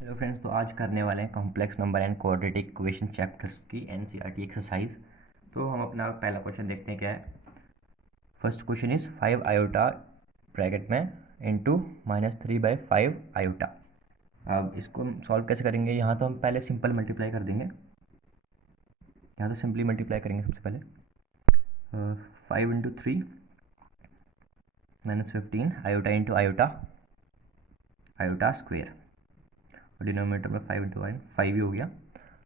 Hello friends, तो आज करने वाले हैं complex number and quadratic equation chapters की एनसीईआरटी एक्सरसाइज। तो हम अपना पहला क्वेश्चन देखते हैं क्या है। First question is 5 iota bracket में इंटू -3/5 आयोटा। अब इसको हम सॉल्व कैसे करेंगे। यहाँ तो हम पहले सिंपल मल्टीप्लाई कर देंगे। यहाँ तो सिंपली मल्टीप्लाई करेंगे सबसे पहले। 5 × 3 -15 iota into iota, iota square. और डिनोमिनेटर में 5 × 5 5 ही हो गया।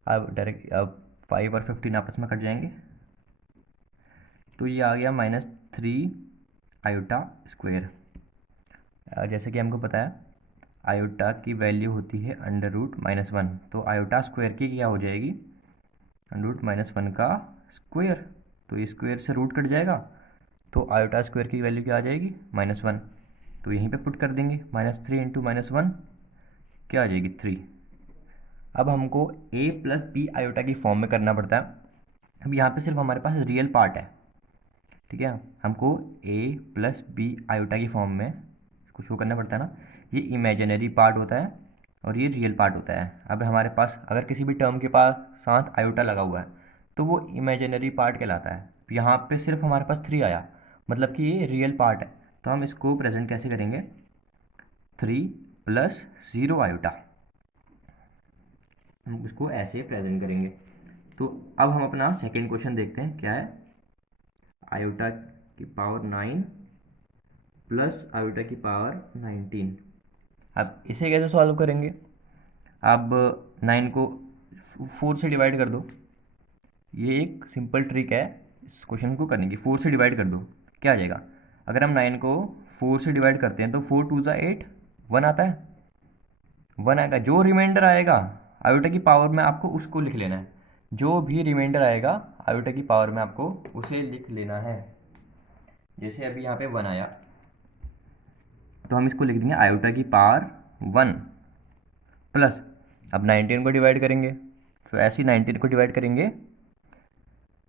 अब 5 और 15 आपस में कट जाएंगे, तो ये आ गया -3 आयोटा स्क्वेयर। जैसे कि हमको पता है आयोटा की वैल्यू होती है √-1, तो आयोटा स्क्वायर की क्या हो जाएगी, √-1 का स्क्वायर। तो ये स्क्वायर से रूट कट जाएगा, तो आयोटा स्क्वायर की वैल्यू क्या आ जाएगी, -1। तो यहीं पे पुट कर देंगे, -3 × -1 क्या आ जाएगी, 3। अब हमको a+b आयोटा की फॉर्म में करना पड़ता है। अब यहाँ पे सिर्फ हमारे पास रियल पार्ट है, ठीक है। हमको a+b आयोटा की फॉर्म में इसको शो करना पड़ता है ना। ये इमेजिनरी पार्ट होता है और ये रियल पार्ट होता है। अब हमारे पास अगर किसी भी टर्म के पास साथ आयोटा लगा हुआ है तो वो इमेजिनरी पार्ट कहलाता है। यहाँ पे सिर्फ हमारे पास 3 आया, मतलब कि ये रियल पार्ट है। तो हम इसको प्रेजेंट कैसे करेंगे, 3 + 0 आयोटा। हम इसको ऐसे प्रेजेंट करेंगे। तो अब हम अपना सेकेंड क्वेश्चन देखते हैं क्या है। आयोटा की पावर 9 प्लस आयोटा की पावर 19। अब इसे कैसे सॉल्व करेंगे। अब 9 को 4 से डिवाइड कर दो। ये एक सिंपल ट्रिक है इस क्वेश्चन को करने की। 4 से डिवाइड कर दो, क्या आ जाएगा। अगर हम 9 को 4 से डिवाइड करते हैं तो 4 2 ज़ा 8, 1 आता है। 1 आएगा, जो रिमाइंडर आएगा आयोटा की पावर में आपको उसको लिख लेना है। जो भी रिमाइंडर आएगा आयोटा की पावर में आपको उसे लिख लेना है। जैसे अभी यहाँ पे 1 आया, तो हम इसको लिख देंगे आयोटा की पावर 1 प्लस। अब 19 को डिवाइड करेंगे, तो ऐसे ही 19 को डिवाइड करेंगे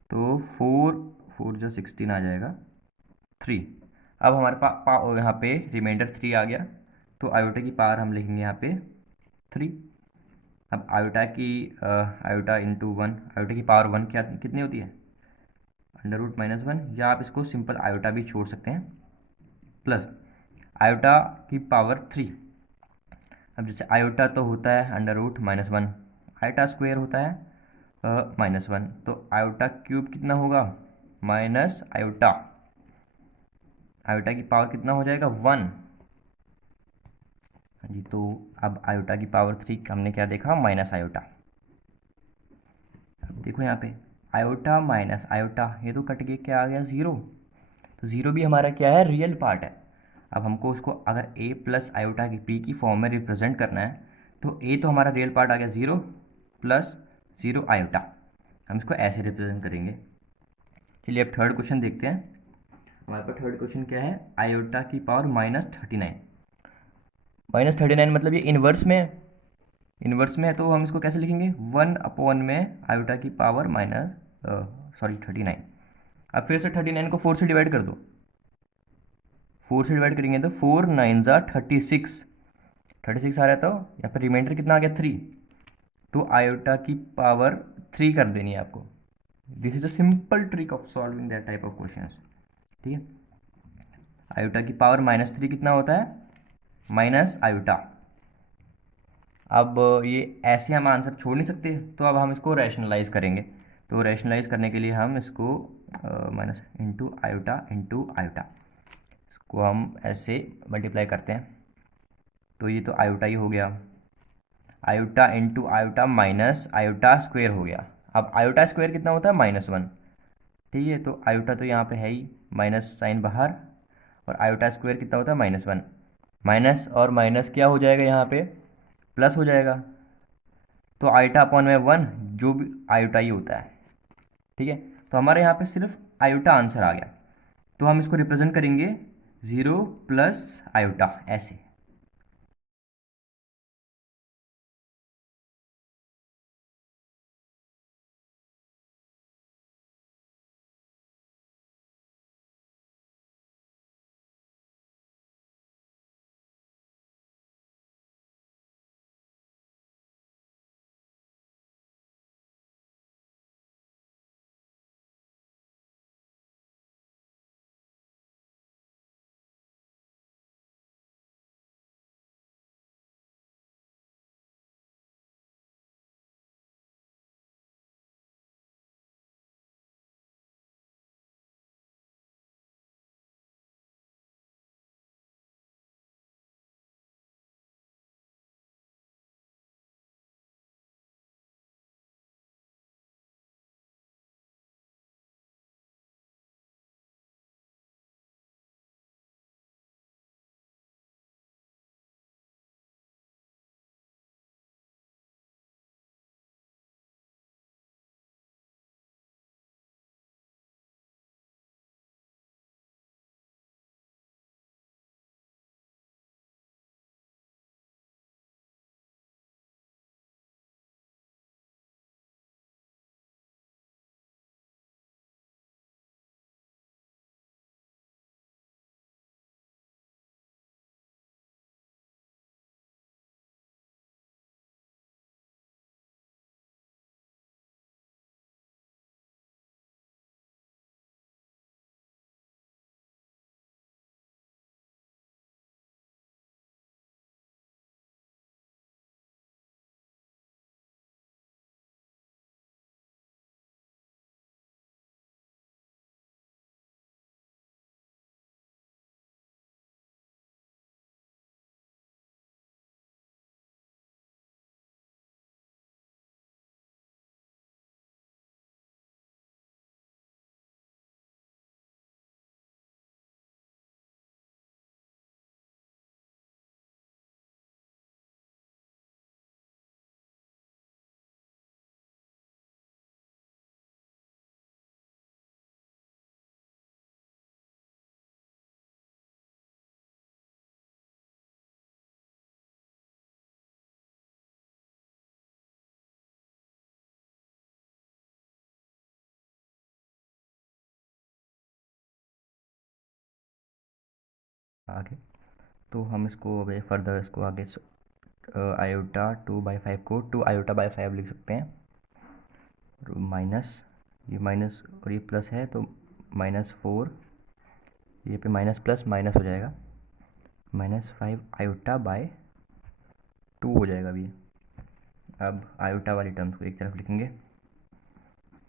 तो 4 4 जो 16 आ जाएगा, 3। अब हमारे पास यहाँ पे रिमाइंडर 3 आ गया, तो आयोटा की पावर हम लिखेंगे यहाँ पे 3। अब आयोटा इंटू 1, आयोटा की पावर 1 क्या कितनी होती है, √-1, या आप इसको सिंपल आयोटा भी छोड़ सकते हैं, प्लस आयोटा की पावर 3। अब जैसे आयोटा तो होता है √-1, आयोटा स्क्वायर होता है -1, तो आयोटा क्यूब कितना होगा, माइनस आयोटा, आयोटा की पावर कितना हो जाएगा, 1। हाँ जी, तो अब आयोटा की पावर 3 हमने क्या देखा, माइनस आयोटा। अब देखो यहाँ पे आयोटा माइनस आयोटा, ये तो कट के क्या आ गया, 0। तो 0 भी हमारा क्या है, रियल पार्ट है। अब हमको उसको अगर a+आयोटा की p की फॉर्म में रिप्रेजेंट करना है, तो a तो हमारा रियल पार्ट आ गया, 0 + 0 आयोटा। हम इसको ऐसे रिप्रेजेंट करेंगे। चलिए अब थर्ड क्वेश्चन देखते हैं। हमारे पास थर्ड क्वेश्चन क्या है, आयोटा की पावर -39। -39 मतलब ये इन्वर्स में है। इन्वर्स में है तो हम इसको कैसे लिखेंगे, 1/में आयोटा की पावर सॉरी 39। अब फिर से 39 को 4 से डिवाइड कर दो। 4 से डिवाइड करेंगे तो 4 9 ज़ा 36, 36 आ रहा है। तो यहाँ पर रिमाइंडर कितना आ गया, 3। तो आयोटा की पावर 3 कर देनी है आपको। This is a simple trick of solving that type of question, ठीक है। आयोटा की पावर -3 कितना होता है, माइनस आयोटा। अब ये ऐसे हम आंसर छोड़ नहीं सकते, तो अब हम इसको रैशनलाइज करेंगे। तो रैशनलाइज करने के लिए हम इसको माइनस इंटू आयोटा, इसको हम ऐसे मल्टीप्लाई करते हैं। तो ये तो आयोटा ही हो गया, iota into iota minus iota square हो गया। अब आयोटा स्क्वेयर कितना होता है, -1, ठीक है। तो आयोटा तो यहाँ पे है ही, माइनस साइन बाहर, और आयोटा स्क्वायर कितना होता है, -1। माइनस और माइनस क्या हो जाएगा, यहाँ पे प्लस हो जाएगा। तो आयोटा अपॉन में 1, जो भी आयोटा ही होता है, ठीक है। तो हमारे यहाँ पे सिर्फ आयोटा आंसर आ गया। तो हम इसको रिप्रेजेंट करेंगे 0 + आयोटा ऐसे। आगे। तो हम इसको अब फर्दर इसको आगे आयोटा 2/5 को 2 i/5 लिख सकते हैं। और माइनस, ये माइनस और ये प्लस है तो -4, ये पे माइनस प्लस माइनस हो जाएगा, -5 i/2 हो जाएगा अभी। अब आयोटा वाली टर्म्स को एक तरफ लिखेंगे,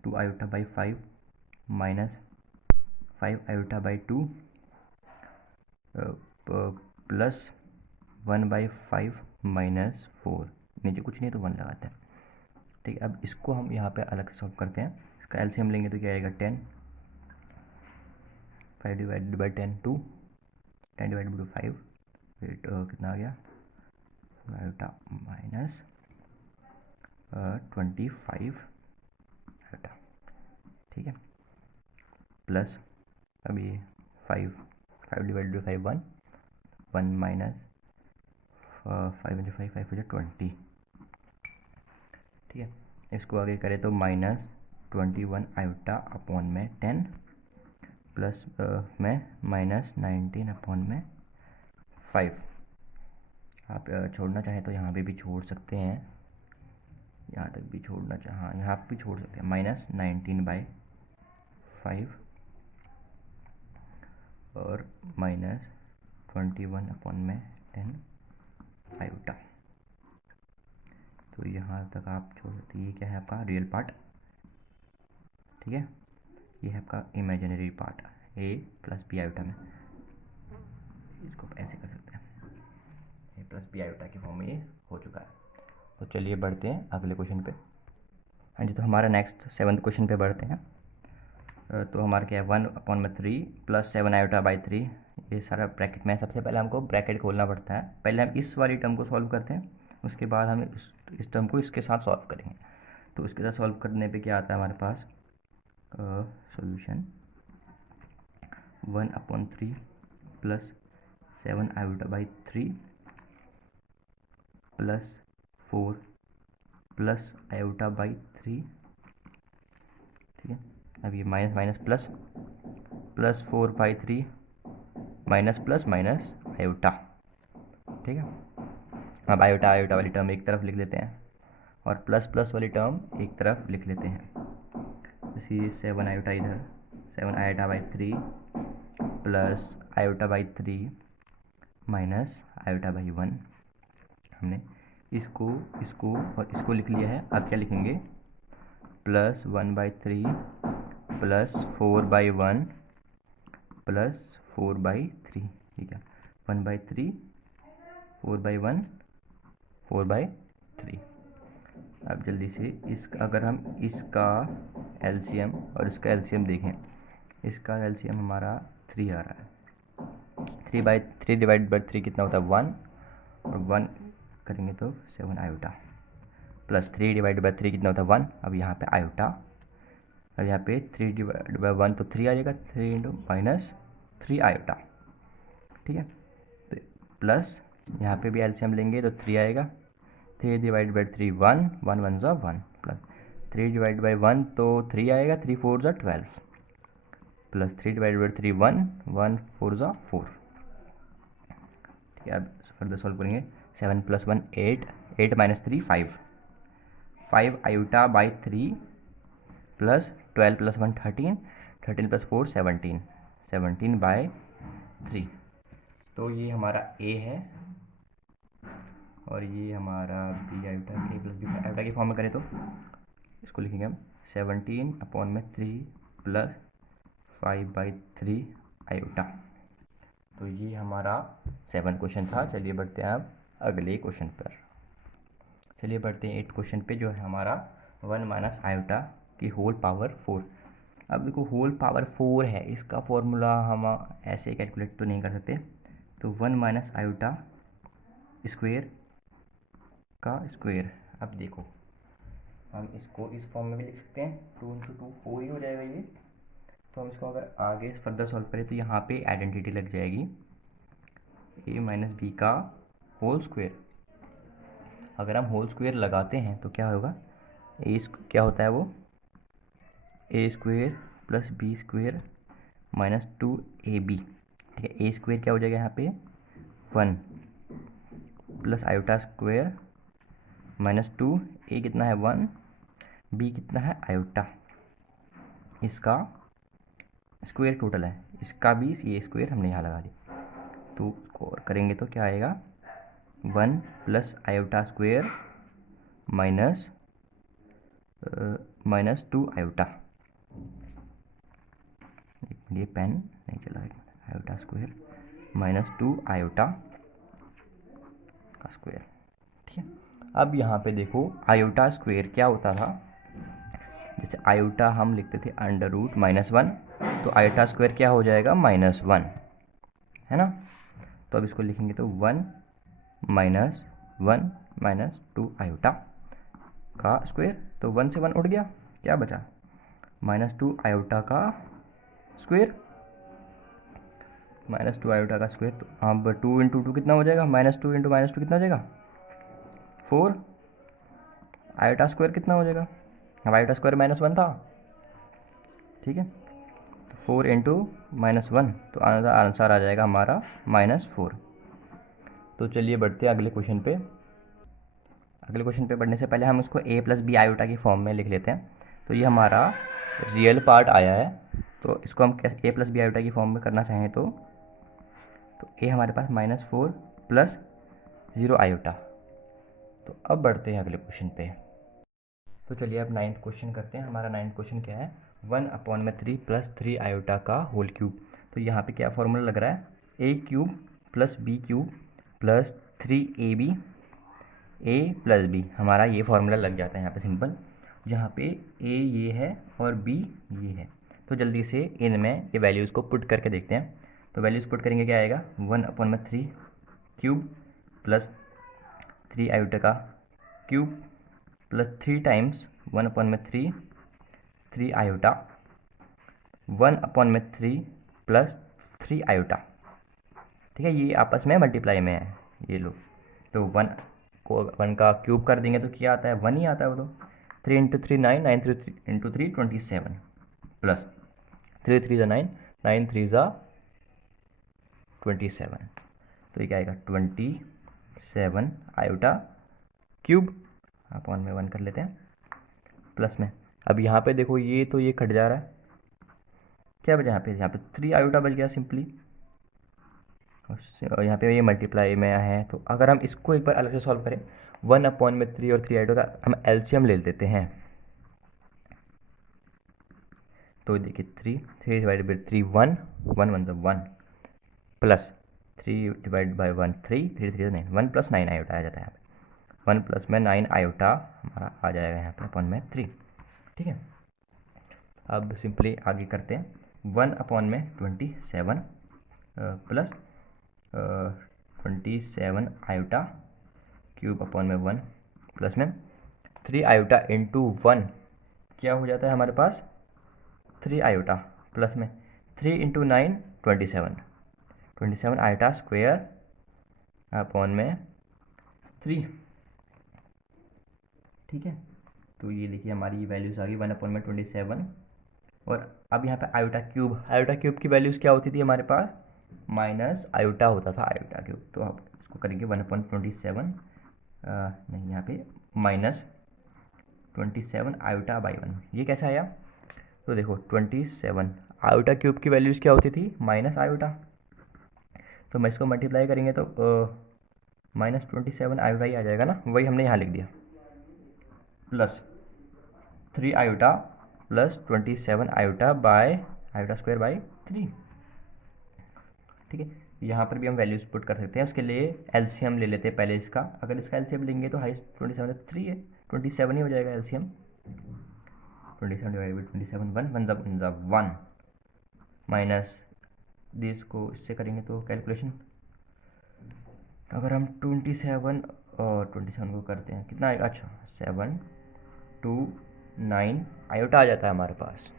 2 i/5 -5 i/2 प्लस 1/5 -4, नीचे कुछ नहीं तो 1 लगाते हैं। ठीक है, अब इसको हम यहाँ पे अलग से सॉल्व करते हैं। इसका एलसीएम लेंगे तो क्या आएगा 10, 5 डिवाइडेड बाई 10 2, 10 डिवाइडेड बाई 5 कितना आ गया आयोटा माइनस 25 आयोटा। ठीक है, प्लस अब ये 5 डिवाइडेड बाई 5 1 माइनस 5 इंटू 5 5 हो जाए 20। ठीक है, इसको आगे करें तो -21 आयोटा अपॉन में 10 प्लस में -19 अपॉन में 5। आप छोड़ना चाहें तो यहाँ पे भी छोड़ सकते हैं, यहाँ तक भी छोड़ना चाहें, हाँ यहाँ पे भी छोड़ सकते हैं, -19/5 और -21 अपॉन में 10 आयोटा। तो यहाँ तक आप छोड़ सकते हैं। ये क्या है आपका रियल पार्ट, ठीक है, ये है आपका imaginary part a plus b iota में, इसको ऐसे कर सकते हैं, a प्लस बी आयोटा की फॉर्म में ये हो चुका है। तो चलिए बढ़ते हैं अगले क्वेश्चन पे। हाँ जी, तो हमारा नेक्स्ट 7th क्वेश्चन पे बढ़ते हैं। तो हमारा क्या है 1/3 प्लस 7 i/3, ये सारा ब्रैकेट में। सबसे पहले हमको ब्रैकेट खोलना पड़ता है, पहले हम इस वाली टर्म को सॉल्व करते हैं, उसके बाद हम इस टर्म को इसके साथ सॉल्व करेंगे। तो इसके साथ सॉल्व करने पे क्या आता है हमारे पास solution 1/3 plus 7i/3 plus 4 plus i/3। ठीक है, अब ये minus minus plus, plus 4/3 minus plus minus iota. ठीक है, अब आयोटा आयोटा वाली टर्म एक तरफ लिख लेते हैं और प्लस प्लस वाली टर्म एक तरफ लिख लेते हैं। इसी 7 आयोटा इधर, 7 i/3 plus i/3 minus i/1। हमने इसको इसको और इसको लिख लिया है। अब क्या लिखेंगे, प्लस 1/3 प्लस 4/1 प्लस 4/3। ठीक है, 1/3 4/1 4/3। अब जल्दी से अगर हम इसका एलसीएम और इसका एलसीएम देखें, इसका एलसीएम हमारा 3 आ रहा है। 3/3 डिवाइड बाई 3 कितना होता है 1, और 1 करेंगे तो 7 आयोटा, प्लस 3 डिवाइड बाई 3 कितना होता है 1। अब यहाँ पे आयोटा, अब यहाँ पे 3 डिवाइड बाई 1 तो 3 आ जाएगा, 3 इंटू माइनस 3 आयोटा। ठीक है, तो प्लस यहाँ पे भी एलसीएम लेंगे तो 3 आएगा, 3 डिवाइड बाई 3 1, 1 1 ज़ा 1, प्लस 3 डिवाइड बाई 1 तो 3 आएगा, 3 4 ज़ा 12, प्लस 3 डिवाइड बाई 3 1, 1 4 ज़ा 4। ठीक है, अब फर्दर सॉल्व करेंगे। 7 + 1 8, 8 - 3 5, 5 आयोटा बाई 3 प्लस 12 + 1 13, 13 + 4 17, 17/3। तो ये हमारा a है और ये हमारा b iota, a plus b iota की फॉर्म में करें तो इसको लिखेंगे हम 17/3 प्लस 5/3 आयोटा। तो ये हमारा 7 क्वेश्चन था। चलिए बढ़ते हैं अब अगले क्वेश्चन पर। चलिए बढ़ते हैं 8 क्वेश्चन पे, जो है हमारा 1 माइनस आयोटा की होल पावर 4। अब देखो होल पावर 4 है, इसका फॉर्मूला हम ऐसे कैलकुलेट तो नहीं कर सकते, तो 1 माइनस आयोटा स्क्वेयर का स्क्वेयर। अब देखो हम इसको इस फॉर्म में भी लिख सकते हैं, 2 × 2 4 ही हो जाएगा ये। तो हम इसको अगर आगे फर्दर सॉल्व करें तो यहाँ पे आइडेंटिटी लग जाएगी, a माइनस बी का होल स्क्वेयर। अगर हम होल स्क्वेयर लगाते हैं तो क्या होगा, क्या होता है वो a² + b² - 2ab ठीक है। ए स्क्वेयर क्या हो जाएगा यहाँ पे 1 प्लस आयोटा स्क्वेयर माइनस 2, ए कितना है 1, बी कितना है आयोटा, इसका स्क्वायर टोटल है, इसका भी ये स्क्वायर हमने यहाँ लगा दिया। तो और करेंगे तो क्या आएगा 1 plus iota square minus minus 2 iota, ये पेन नहीं चला है, आयोटा स्क्वायर माइनस 2 आयोटा का स्क्वायर। ठीक है। अब यहाँ पे देखो आयोटा स्क्वायर क्या होता था, जैसे आयोटा हम लिखते थे अंडर रूट -1, तो आयोटा स्क्वायर क्या हो जाएगा -1, है ना। तो अब इसको लिखेंगे तो 1 माइनस 1 माइनस 2 आयोटा का स्क्वायर, तो 1 से 1 उड़ गया, क्या बचा -2 आयोटा का स्क्वायर, -2 आयोटा का स्क्वायर। तो अब 2 इंटू 2 कितना हो जाएगा, -2 इंटू -2 कितना हो जाएगा 4, आयोटा स्क्वायर कितना हो जाएगा, अब आयोटा स्क्वायर -1 था, ठीक है। तो 4 इंटू -1, तो आंसर आ जाएगा हमारा -4। तो चलिए बढ़ते हैं अगले क्वेश्चन पे। अगले क्वेश्चन पे बढ़ने से पहले हम उसको a प्लस बी आयोटा की फॉर्म में लिख लेते हैं। तो ये हमारा रियल पार्ट आया है, तो इसको हम कैसे a प्लस बी आयोटा की फॉर्म में करना चाहें तो a हमारे पास -4 प्लस 0 आयोटा। तो अब बढ़ते हैं अगले क्वेश्चन पे। तो चलिए अब 9th क्वेश्चन करते हैं। हमारा 9th क्वेश्चन क्या है, 1/3 प्लस 3 आयोटा का होल क्यूब। तो यहाँ पे क्या फॉर्मूला लग रहा है, a cube plus b cube plus 3ab a plus b, हमारा ये फार्मूला लग जाता है यहाँ पे सिंपल। यहाँ पे a ये है और b ये है, तो जल्दी से इनमें ये वैल्यूज़ को पुट करके देखते हैं। तो वैल्यूज़ पुट करेंगे क्या आएगा 1/3 क्यूब प्लस 3 आयोटा का cube plus 3 times 1/3 3 iota 1/3 plus 3 iota. ठीक है, ये आपस में मल्टीप्लाई में है ये लो। तो 1 का क्यूब कर देंगे तो क्या आता है 1 ही आता है वो तो। 3 इंटू 3 9, 9 इंटू 3 27 प्लस 3 3 ज़ा 9, 9 3 ज़ा 27। तो ये क्या आएगा 27 आयोटा क्यूब अपॉन में 1 कर लेते हैं प्लस में। अब यहाँ पे देखो ये तो ये कट जा रहा है, क्या बचा यहाँ पे 3 आयोटा बच गया सिंपली, और यहाँ पे ये मल्टीप्लाई में है। तो अगर हम इसको एक बार अलग से सॉल्व करें 1/3 और 3 आयोटा का हम एलसीएम ले लेते हैं। तो देखिए 3 divided by 3 1 1 1 1 plus 3 divide by 1 3 3 3 9 1 plus 9 iota आ जाता है यहाँ पे, 1 प्लस में 9 आयोटा हमारा आ जाएगा यहाँ पे अपॉन में 3। ठीक है, अब सिंपली आगे करते हैं 1/27 प्लस 27 आयोटा क्यूब अपॉन में 1 प्लस में 3 आयोटा इंटू 1 क्या हो जाता है हमारे पास 3 आयोटा प्लस में 3 इंटू 9 27 आयोटा स्क्वायर अपॉन में 3। ठीक है, तो ये देखिए हमारी वैल्यूज़ आ गई 1/27। और अब यहाँ पे आयोटा क्यूब की वैल्यूज़ क्या होती थी हमारे पास, माइनस आयोटा होता था आयोटा क्यूब। तो अब इसको करेंगे 1/27 नहीं, यहाँ पे -27 आयोटा बाई 1। ये कैसे आया, तो देखो 27 आयोटा क्यूब की वैल्यूज़ क्या होती थी माइनस आयोटा, तो मैं इसको मल्टीप्लाई करेंगे तो -27 आयोटा ही आ जाएगा ना, वही हमने यहाँ लिख दिया, plus 3 iota plus 27 iota by iota square by 3। ठीक है, यहाँ पर भी हम वैल्यूज पुट कर सकते हैं। उसके लिए एलसीएम ले लेते हैं पहले इसका। अगर इसका एलसीएम लेंगे तो हाइस्ट 27 3 है, 27 ही हो जाएगा LCM. 27 divide by 27 1 minus this को इससे करेंगे तो कैलकुलेशन, अगर हम 27 और 27 को करते हैं कितना आएगा, अच्छा 7 2 9 आयोटा आ जाता है हमारे पास,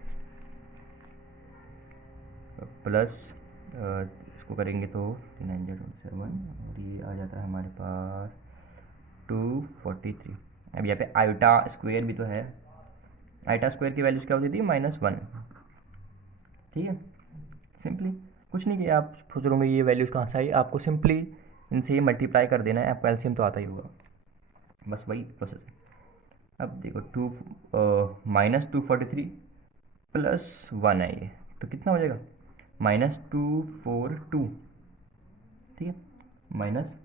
प्लस इसको करेंगे तो 9 और ये आ जाता है हमारे पास 243। अब यहाँ पे आयोटा स्क्वायर भी तो है, आयोटा स्क्वायर की वैल्यूज क्या होती थी -1। ठीक है, सिंपली कुछ नहीं किया, आप सोच रहे होंगे ये वैल्यूज़ कहाँ से आई, आपको सिंपली इनसे ये मल्टीप्लाई कर देना है, आपको एलसीएम तो आता ही होगा, बस वही प्रोसेस है। अब देखो -243 प्लस 1 है ये, तो कितना हो जाएगा -242, ठीक है, माइनस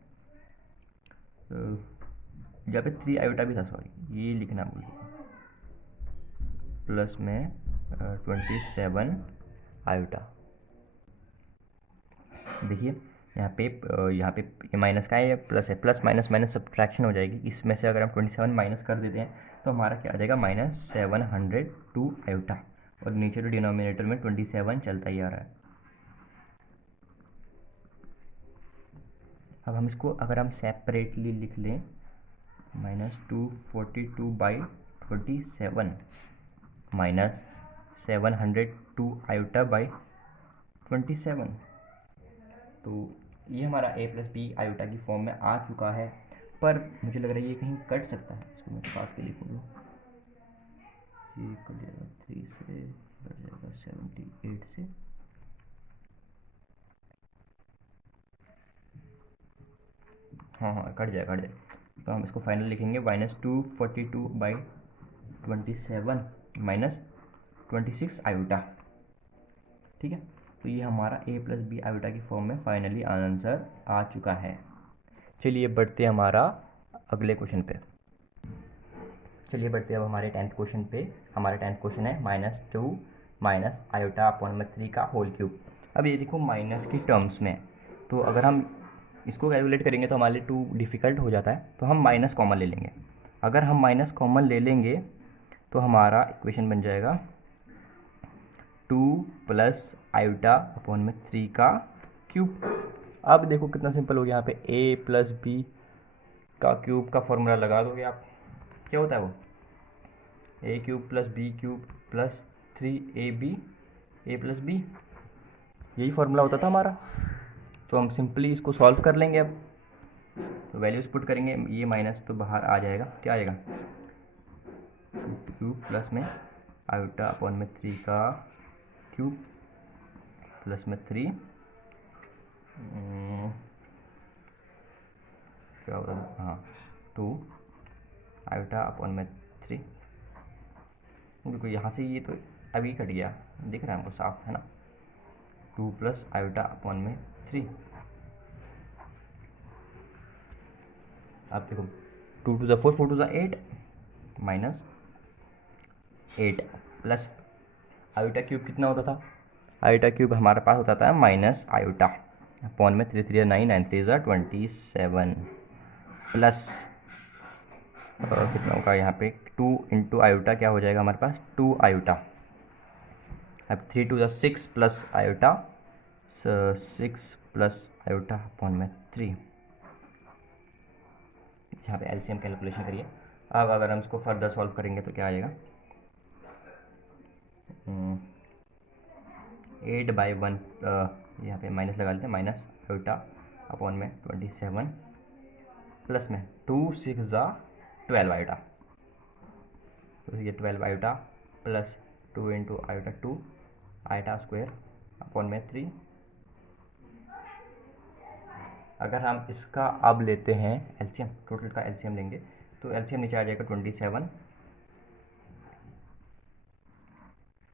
यहाँ पे 3 आयोटा भी था, सॉरी ये लिखना भूल गया, प्लस में 27 आयोटा। देखिए यहाँ पे ये माइनस का है, ये प्लस है, प्लस माइनस माइनस सब्ट्रैक्शन हो जाएगी, इसमें से अगर हम 27 माइनस कर देते हैं तो हमारा क्या आ जाएगा -702 आयोटा, और नीचे तो डिनोमिनेटर में 27 चलता ही आ रहा है। अब हम इसको अगर हम सेपरेटली लिख लें, -242/27 -702 आयोटा बाई 27, तो ये हमारा a प्लस बी आयोटा की फॉर्म में आ चुका है। पर मुझे लग रहा है ये कहीं कट सकता है, इसको मैं काट के लिखूँगा, ये कट जाएगा 3 से, कट जाएगा 78 से, हाँ कट जाएगा। तो हम इसको फाइनल लिखेंगे -242/27 -26 आयोटा, ठीक है। तो ये हमारा a प्लस बी आयोटा की फॉर्म में फाइनली आंसर आ चुका है। चलिए बढ़ते हैं हमारा अगले क्वेश्चन पे। चलिए बढ़ते हैं अब हमारे 10th क्वेश्चन पे। हमारा 10th क्वेश्चन है -2 माइनस आयोटा अपॉन 3 का होल क्यूब। अब ये देखो माइनस की टर्म्स में, तो अगर हम इसको कैलकुलेट करेंगे तो हमारे लिए 2 डिफ़िकल्ट हो जाता है, तो हम माइनस कॉमन ले लेंगे। अगर हम माइनस कॉमन ले लेंगे तो हमारा इक्वेशन बन जाएगा 2 प्लस आयोटा अपॉन 3 का क्यूब। अब देखो कितना सिंपल हो गया, यहाँ पे a प्लस बी का क्यूब का फॉर्मूला लगा दोगे आप, क्या होता है वो a cube plus b cube plus 3ab a plus b, यही फार्मूला होता था हमारा। तो हम सिंपली इसको सॉल्व कर लेंगे। अब तो वैल्यूज पुट करेंगे, ये माइनस तो बाहर आ जाएगा, क्या आएगा क्यूब प्लस में आयोटा अपॉन 3 का क्यूब प्लस में 3 क्या होगा, हाँ 2 आयोटा अपॉन 3। देखो यहाँ से ये तो अभी कट गया, दिख रहा है हमको साफ, है ना, 2 प्लस आयोटा अपॉन 3। अब देखो 2 टू ज़ा 4, 4 टू ज़ा 8, माइनस 8 प्लस आयोटा क्यूब कितना होता था, आयोटा क्यूब हमारे पास होता था माइनस आयोटा अपॉन 3 3 9 9 3 27 प्लस कितना होगा यहाँ पे 2 इंटू आयोटा क्या हो जाएगा हमारे पास 2 आयोटा। अब 3 टू ज़ा 6 plus iota 6 plus iota upon 3। यहाँ पे एलसीएम कैलकुलेशन करिए। अब अगर हम इसको फर्दर सॉल्व करेंगे तो क्या आएगा 8/1, यहाँ पे माइनस लगा लेते हैं, माइनस आयोटा अपॉन 27 प्लस में 2 6 ज़ा 12 आयोटा, तो ये 12 iota plus 2 into iota 2 iota square upon 3। अगर हम इसका अब लेते हैं एलसीएम, टोटल का एलसीएम लेंगे तो एलसीएम नीचे आ जाएगा 27।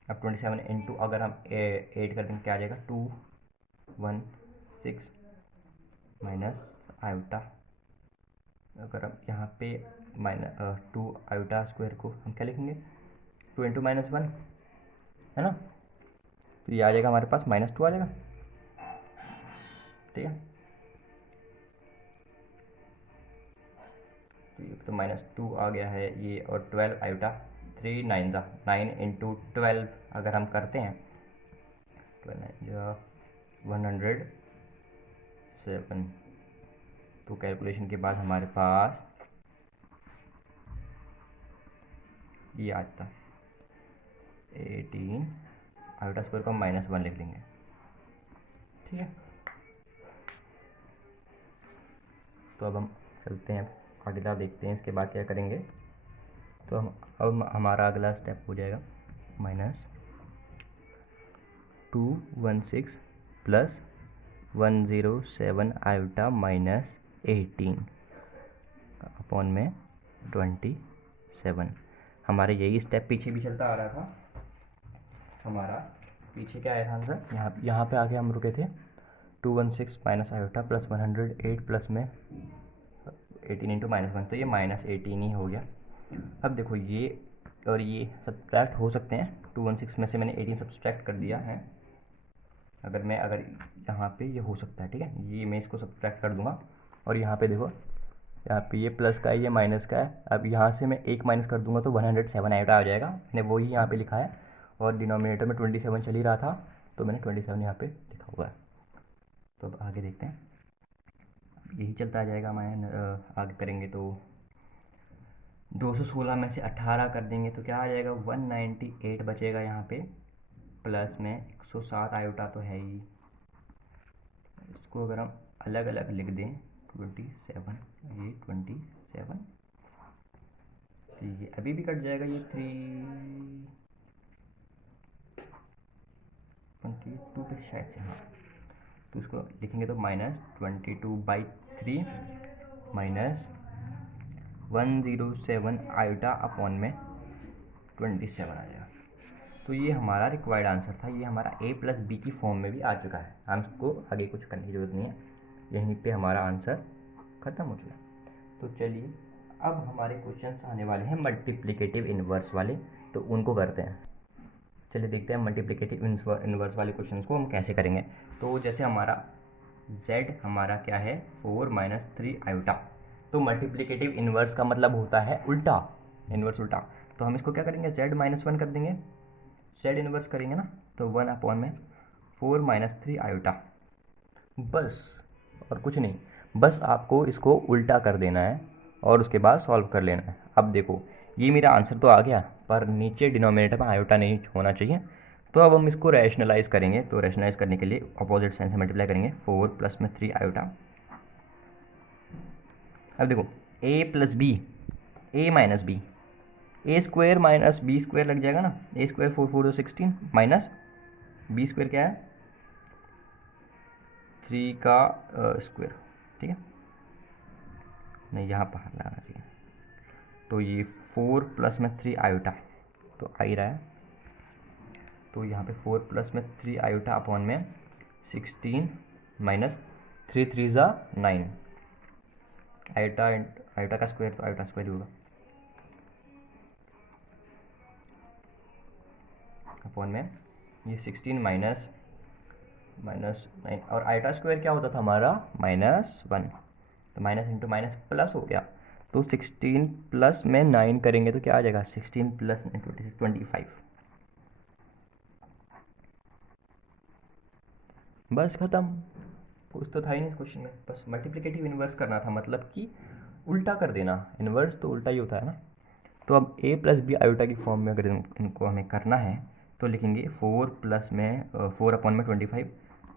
अब 27 इंटू अगर हम 8 कर देंगे क्या आ जाएगा 2 1 6 माइनस आयोटा, अगर हम यहाँ पे माइनस 2 आयोटा स्क्वायर को हम क्या लिखेंगे 2 इंटू -1, है ना, तो ये आ जाएगा हमारे पास -2 आ जाएगा, ठीक है। तो ये तो -2 आ गया है ये, और 12 आयोटा 3 9 ज़ा 9 इंटू 12 अगर हम करते हैं 12 107, तो कैलकुलेशन के बाद हमारे पास ये आता है 18 आयोटा स्क्वायर को हम -1 लिख लेंगे, ठीक है। तो अब हम चलते हैं अगला, देखते हैं इसके बाद क्या करेंगे। तो हम अब हमारा अगला स्टेप हो जाएगा -216 प्लस 107 आयोटा माइनस 18 अपॉन में 27। हमारे यही स्टेप पीछे भी चलता आ रहा था। हमारा पीछे क्या आया था आंसर, यहाँ पे आके हम रुके थे 216 माइनस आयोटा प्लस 108 प्लस में 18 इंटू -1, तो ये -18 ही हो गया। अब देखो ये और ये सब्ट्रैक्ट हो सकते हैं, 216 में से मैंने 18 सब्ट्रैक्ट कर दिया है। अगर यहाँ पे ये हो सकता है, ठीक है, ये मैं इसको सब्ट्रैक्ट कर दूंगा। और यहाँ पे देखो, यहाँ पे ये प्लस का है, ये माइनस का है। अब यहाँ से मैं एक माइनस कर दूंगा तो 107 आयोटा आ जाएगा। मैंने वही यहाँ पे लिखा है और डिनोमिनेटर में 27 चल ही रहा था, तो मैंने 27 यहाँ पे लिखा हुआ है। तो अब आगे देखते हैं, यही चलता आ जाएगा। आगे करेंगे तो 216 में से 18 कर देंगे तो क्या आ जाएगा, 198 बचेगा यहाँ पे, प्लस में 107 आयोटा तो है ही। इसको अगर हम अलग अलग लिख दें, 27, ये 27, ठीक है, अभी भी कट जाएगा ये 322 पे शायद से, हाँ। तो उसको लिखेंगे तो -22/3 माइनस 107 आयोटा अपॉन में 27 आ जाएगा। तो ये हमारा रिक्वायर्ड आंसर था। ये हमारा a प्लस बी की फॉर्म में भी आ चुका है। हमको आगे कुछ करने की ज़रूरत नहीं है, यहीं पे हमारा आंसर ख़त्म हो चुका है। तो चलिए अब हमारे क्वेश्चंस आने वाले हैं मल्टीप्लिकेटिव इन्वर्स वाले, तो उनको करते हैं। चलिए देखते हैं मल्टीप्लिकेटिव इन्वर्स वाले क्वेश्चंस को हम कैसे करेंगे। तो जैसे हमारा z हमारा क्या है, 4 माइनस 3 आयोटा। तो मल्टीप्लिकेटिव इन्वर्स का मतलब होता है उल्टा, इन्वर्स उल्टा। तो हम इसको क्या करेंगे, z -1 कर देंगे, z इन्वर्स करेंगे ना, तो 1 अपॉन में 4 माइनस 3 आयोटा, बस और कुछ नहीं। बस आपको इसको उल्टा कर देना है और उसके बाद सॉल्व कर लेना है। अब देखो ये मेरा आंसर तो आ गया, पर नीचे डिनोमिनेटर में आयोटा नहीं होना चाहिए। तो अब हम इसको रैशनलाइज करेंगे। तो रैशनलाइज करने के लिए अपोजिट साइन से मल्टीप्लाई करेंगे, 4 प्लस में 3 आयोटा। अब देखो a plus b, a minus b, a square minus b square लग जाएगा ना, a square 4 4 16 minus b square क्या है, 3 का स्क्वायर, ठीक है, नहीं यहाँ बाहर लाना चाहिए। तो ये 4 प्लस में 3 आयोटा तो आ ही रहा है। तो यहाँ पे 4 प्लस में 3 आयोटा अपॉन में 16 माइनस 3 3 ज़ा 9, आयोटा का स्क्वायर तो आयोटा स्क्वायर ही होगा, अपॉन में ये 16 माइनस 9, और आयोटा स्क्वायर क्या होता था हमारा, -1। तो माइनस इंटू माइनस प्लस हो गया। तो 16 प्लस में 9 करेंगे तो क्या आ जाएगा, 16 प्लस 25। बस खत्म, कुछ तो था ही नहीं इस क्वेश्चन में, बस मल्टीप्लिकेटिव इन्वर्स करना था, मतलब कि उल्टा कर देना। इन्वर्स तो उल्टा ही होता है ना। तो अब a प्लस बी आयोटा की फॉर्म में अगर इनको हमें करना है तो लिखेंगे 4 प्लस में 4 अपॉन में 25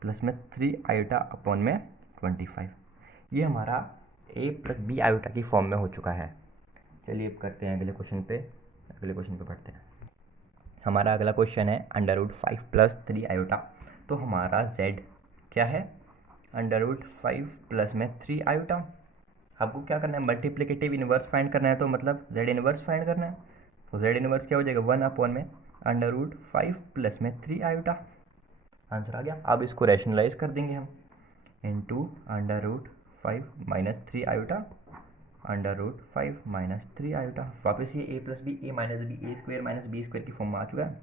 प्लस में 3 आयोटा अपॉन में 25। ये हमारा a प्लस बी आयोटा की फॉर्म में हो चुका है। चलिए अब करते हैं अगले क्वेश्चन पे पढ़ते हैं। हमारा अगला क्वेश्चन है √5 प्लस 3 आयोटा। तो हमारा z क्या है, √5 प्लस में 3 आयोटा। आपको क्या करना है, मल्टीप्लिकेटिव इन्वर्स फाइंड करना है, तो मतलब z इन्वर्स फाइंड करना है। तो z इन्वर्स क्या हो जाएगा, 1 अपॉन में √5 प्लस में 3 आयोटा। आंसर आ गया। अब इसको रैशनलाइज कर देंगे हम, into √5 minus 3 iota, √5 minus 3 iota. वापस ये a plus b, a minus b, a square minus b square की फॉर्म में आ चुका है।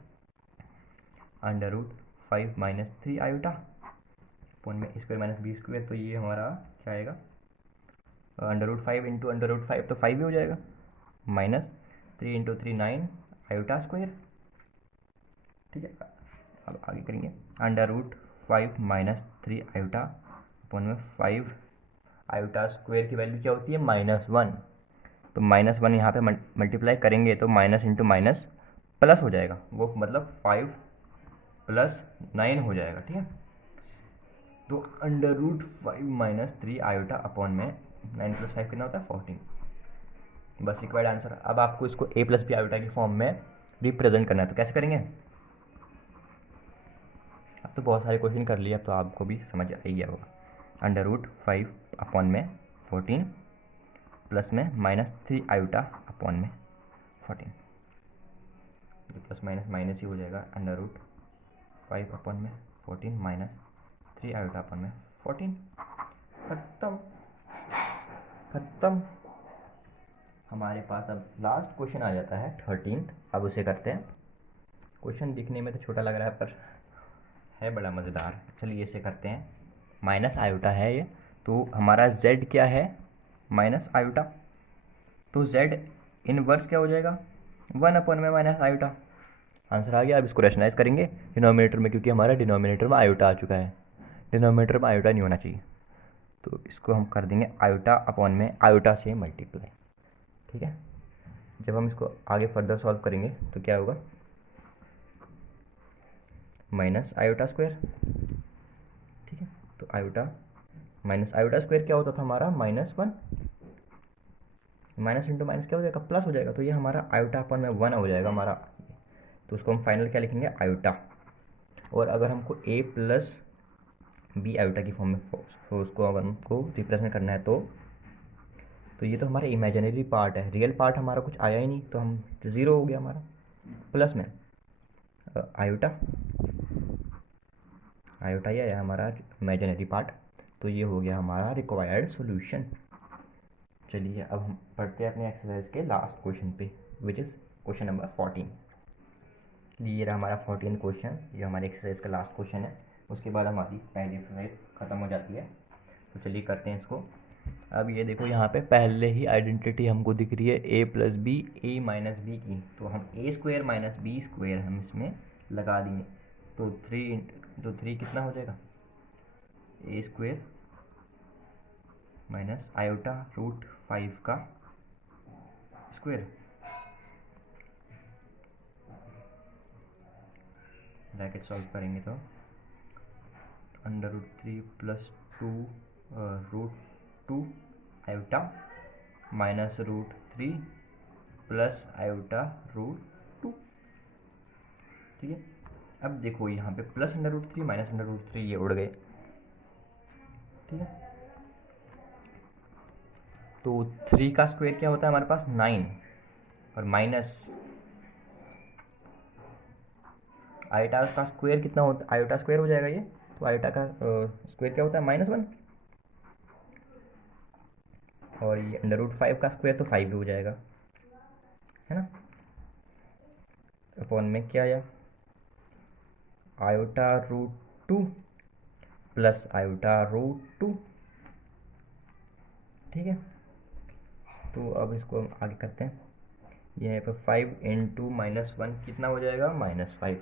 √5 माइनस 3 आयोटा अपॉन में a square minus b square, तो ये हमारा क्या आएगा, √5 इंटू √5 तो 5 ही हो जाएगा, माइनस 3 इंटू 3 9 आयोटा स्क्वायर, ठीक है। अब आगे करेंगे, √5 माइनस 3 आयोटा अपॉन में 5 आयोटा स्क्वायर की वैल्यू क्या होती है, -1। तो -1 यहाँ पे मल्टीप्लाई करेंगे तो माइनस इंटू माइनस प्लस हो जाएगा, वो मतलब 5 प्लस 9 हो जाएगा, ठीक है। तो √5 माइनस 3 आयोटा अपॉन में 9 प्लस 5 कितना होता है, 14। बस रिक्वायर्ड आंसर। अब आपको इसको a प्लस बी आयोटा की फॉर्म में रिप्रेजेंट करना है, तो कैसे करेंगे, तो बहुत सारे क्वेश्चन कर लिए, अब तो आपको भी समझ आ ही गया होगा। अंडर रूट 5 अपॉन में 14 प्लस में -3 आयोटा अपॉन में 14, तो प्लस माइनस माइनस ही हो जाएगा। अंडर रूट 5 अपॉन में 14 -3 आयोटा अपॉन में 14। खत्म खत्म। हमारे पास अब लास्ट क्वेश्चन आ जाता है 13th। अब उसे करते हैं। क्वेश्चन दिखने में तो छोटा लग रहा है पर है बड़ा मज़ेदार। चलिए इसे करते हैं। माइनस आयोटा है ये, तो हमारा z क्या है, माइनस आयोटा, तो z इनवर्स क्या हो जाएगा, 1 अपॉन में माइनस आयोटा। आंसर आ गया। अब इसको रैशनलाइज करेंगे डिनोमिनेटर में, क्योंकि हमारा डिनोमिनेटर में आयोटा आ चुका है, डिनोमिनेटर में आयोटा नहीं होना चाहिए। तो इसको हम कर देंगे आयोटा अपॉन में आयोटा से मल्टीप्लाई। ठीक है, जब हम इसको आगे फर्दर सॉल्व करेंगे तो क्या होगा, माइनस आयोटा स्क्वायर। ठीक है, तो आयोटा माइनस आयोटा स्क्वायर क्या होता था हमारा, -1, माइनस इंटू माइनस क्या हो जाएगा, प्लस हो जाएगा। तो ये हमारा आयोटा अपन में 1 हो जाएगा हमारा। तो उसको हम फाइनल क्या लिखेंगे, आयोटा। और अगर हमको a प्लस बी आयोटा की फॉर्म में, तो उसको अगर हमको रिप्लेसमेंट करना है तो ये तो हमारा इमेजिनरी पार्ट है, रियल पार्ट हमारा कुछ आया ही नहीं, तो हम 0 हो गया हमारा। प्लस में आयोटा, आयोटा ही आया हमारा इमेजिनरी पार्ट, तो ये हो गया हमारा रिक्वायर्ड सॉल्यूशन। चलिए अब हम पढ़ते हैं अपने एक्सरसाइज के लास्ट क्वेश्चन पे, विच इज़ क्वेश्चन नंबर 14। ये रहा हमारा 14th क्वेश्चन, ये हमारे एक्सरसाइज का लास्ट क्वेश्चन है। उसके बाद हमारी पहली एक्सरसाइज ख़त्म हो जाती है। तो चलिए करते हैं इसको। अब ये देखो यहाँ पे पहले ही आइडेंटिटी हमको दिख रही है a plus b, a minus b की, तो हम a square minus b square हम इसमें लगा देंगे। तो 3 कितना हो जाएगा, a square minus iota root 5 का स्क्वायर, ब्रैकेट सॉल्व करेंगे तो under root 3 plus 2 root 2 iota minus root 3 plus iota root 2। ठीक है, अब देखो यहाँ पे plus under root 3 minus under root 3 ये उड़ गए। ठीक है, तो 3 का स्क्वायर क्या होता है हमारे पास, 9, और माइनस आयोटा का स्क्वायर कितना होता है, आयोटा स्क्वायर हो जाएगा ये, तो आयोटा का स्क्वायर क्या होता है, -1, और ये अंडर रूट 5 का स्क्वायर तो 5 भी हो जाएगा, है ना। अपॉन में क्या आया, iota root 2 plus iota root 2। ठीक है, तो अब इसको हम आगे करते हैं। यहाँ पे 5 इंटू -1 कितना हो जाएगा, -5।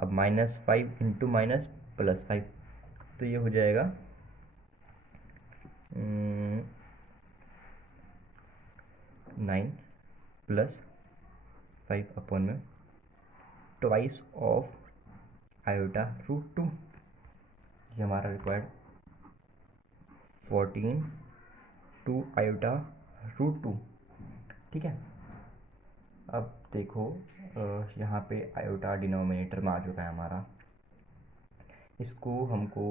अब -5 इंटू माइनस प्लस 5, तो ये हो जाएगा 9 प्लस 5 अपॉन में ट्वाइस ऑफ आयोटा रूट 2। ये हमारा रिक्वायर्ड 14 2 आयोटा रूट 2। ठीक है, अब देखो यहाँ पे आयोटा डिनोमिनेटर में आ चुका है हमारा, इसको हमको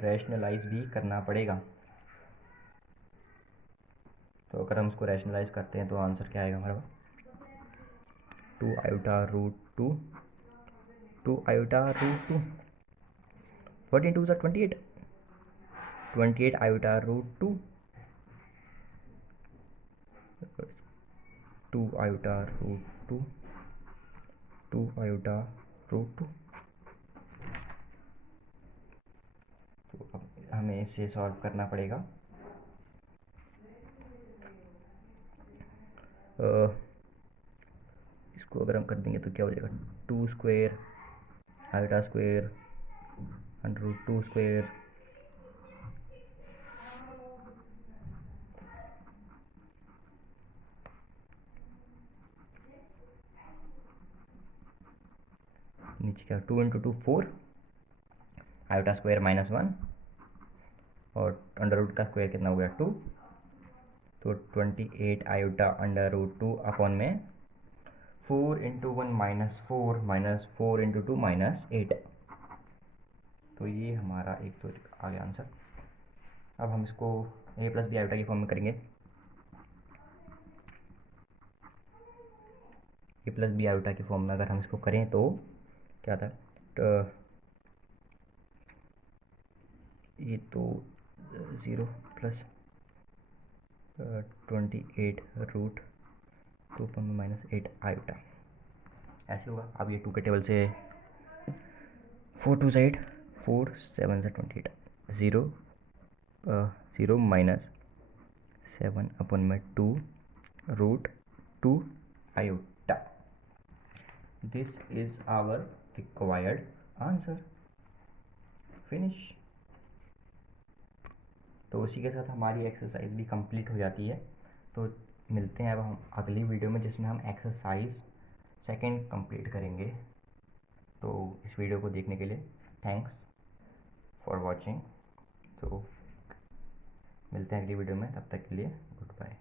रैशनलाइज भी करना पड़ेगा। तो अगर हम इसको रैशनलाइज करते हैं तो आंसर क्या आएगा हमारा, 2 iota root 2, 2 iota root 2, 14 2 28, 28 iota root 2, 2 iota root 2, 2 iota root 2। तो अब हमें इसे सॉल्व करना पड़ेगा। इसको अगर हम कर देंगे तो क्या हो जाएगा, 2 square iota square under root 2 square, नीचे क्या 2 इंटू 2 4, आयोटा स्क्वायर -1, और अंडर रूट का स्क्वायर कितना हो गया 2, तो 28 आयोटा अंडर रूट 2 अपॉन में 4 इंटू 1 -4 -4 इंटू 2 -8। तो ये हमारा एक तो आ गया आंसर। अब हम इसको ए प्लस बी आयोटा की फॉर्म में करेंगे। ए प्लस बी आयोटा की फॉर्म में अगर हम इसको करें तो क्या था, तो ये तो 0 प्लस 28√2 आयोटा ऐसे होगा। अब ये 2 के टेबल से 4 टू साइड, 4 7 से 28, 0 0 minus 7/2 iota. This is our required answer. Finish. तो उसी के साथ हमारी एक्सरसाइज भी कंप्लीट हो जाती है। तो मिलते हैं अब हम अगली वीडियो में, जिसमें हम एक्सरसाइज सेकंड कंप्लीट करेंगे। तो इस वीडियो को देखने के लिए थैंक्स फॉर वॉचिंग। तो मिलते हैं अगली वीडियो में, तब तक के लिए गुड बाय।